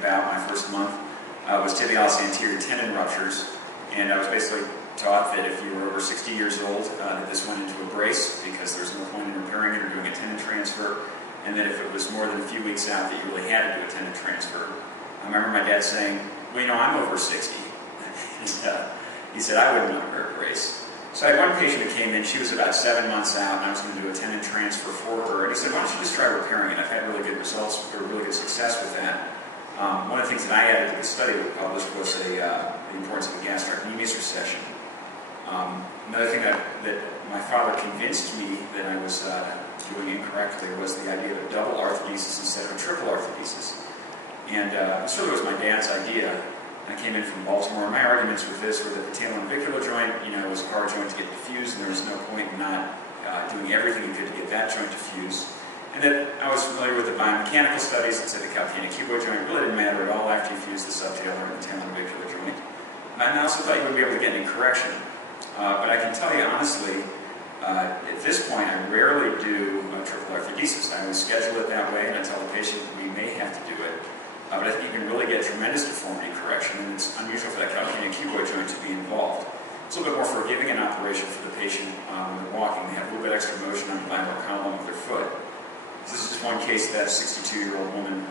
bout, my first month, was tibialis anterior tendon ruptures. And I was basically taught that if you were over 60 years old, that this went into a brace because there's no point in repairing it or doing a tendon transfer. And that if it was more than a few weeks out, that you really had to do a tendon transfer. I remember my dad saying, well, you know, I'm over 60. And, he said, I wouldn't want to wear a brace. So I had one patient who came in, she was about 7 months out, and I was going to do a tendon transfer for her. And he said, why don't you just try repairing it? I've had really good results, or really good success with that. One of the things that I added to the study we published was the importance of a gastrocnemius recession. Another thing that my father convinced me that I was doing incorrectly was the idea of a double arthrodesis instead of a triple arthrodesis. And this really was my dad's idea. I came in from Baltimore, and my arguments with this were that the talonavicular joint, you know, was a hard joint to get diffused, and there was no point in not doing everything you could to get that joint diffused. And that I was familiar with the biomechanical studies that said the calcaneal cuboid joint really didn't matter at all after you fused the subtalar and the talonavicular joint. And I also thought you wouldn't be able to get any correction. But I can tell you honestly, at this point, I rarely do a triple arthrodesis. I always schedule it that way, and I tell the patient we may have to do it. But I think you can really get tremendous deformity correction, and it's unusual for that calcaneal cuboid joint to be involved. It's a little bit more forgiving an operation for the patient when they're walking. They have a little bit extra motion on the lateral column of their foot. So this is just one case of that 62-year-old woman,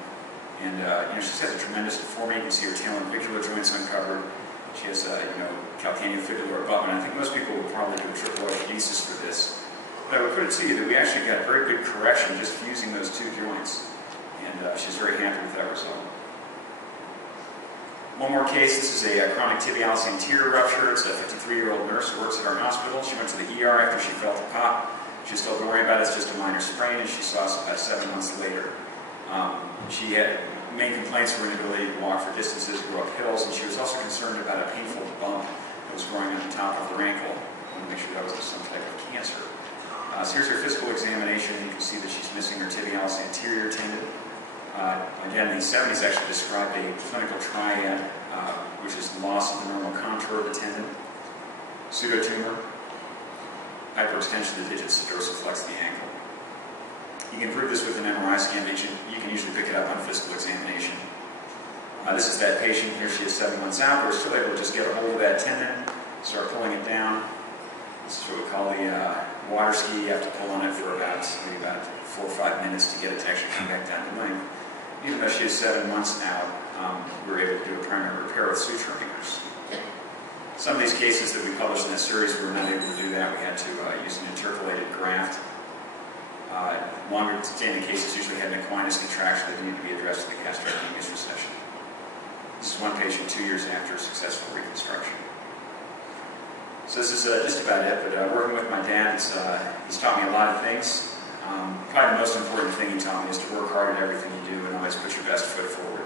and you know, she's got a tremendous deformity. You can see her talonavicular joints uncovered. She has you know, calcaneal fibular abutment. I think most people would probably do a triple arthrodesis for this. But I would put it to you that we actually got very good correction just fusing those two joints. And she's very happy with that result. One more case. This is a chronic tibialis anterior rupture. It's a 53-year-old nurse who works at our hospital. She went to the ER after she felt a pop. She's still don't worry about it. It's just a minor sprain, and she saw us about 7 months later. She had main complaints were inability to walk for distances, go up hills, and she was also concerned about a painful bump that was growing on the top of her ankle. I want to make sure that wasn't some type of cancer. So here's her physical examination. You can see that she's missing her tibialis anterior tendon. Again, the 70s actually described a clinical triad, which is loss of the normal contour of the tendon, pseudotumor, hyperextension of the digits to dorsiflex the ankle. You can prove this with an MRI scan, but you can usually pick it up on physical examination. This is that patient. Here she is 7 months out. We're still able to just get a hold of that tendon, start pulling it down. This is what we call the water ski. You have to pull on it for maybe about 4 or 5 minutes to get it to actually come back down to length. Even though she is 7 months out, we were able to do a primary repair with suture anchors. Some of these cases that we published in that series, we were not able to do that. We had to use an intercalated graft. Longer standing cases usually had an equinus contraction that needed to be addressed with a gastrocnemius recession. This is one patient 2 years after successful reconstruction. So this is just about it, but working with my dad, he's taught me a lot of things. Probably the most important thing he taught me is to work hard at everything you do and always put your best foot forward.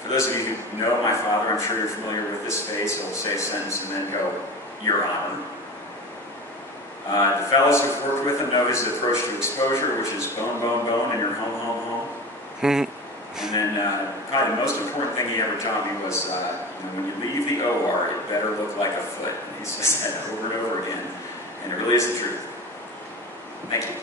For those of you who know my father, I'm sure you're familiar with this face. He'll say a sentence and then go, "Your Honor." The fellows who've worked with him know his approach to exposure, which is bone, bone, bone, and you're home, home, home. And then probably the most important thing he ever taught me was, when you leave the OR, it better look like a foot. And he says that over and over again, and it really is the truth. Thank you.